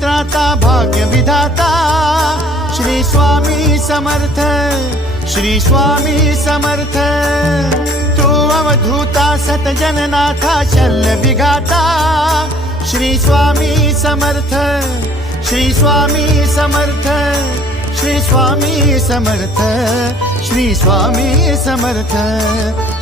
भाग्य विधाता श्री स्वामी समर्थ श्री स्वामी समर्थूता सत जननाथा शल्य बिगाता श्री स्वामी समर्थ श्री स्वामी समर्थ श्री स्वामी समर्थ श्री स्वामी समर्थ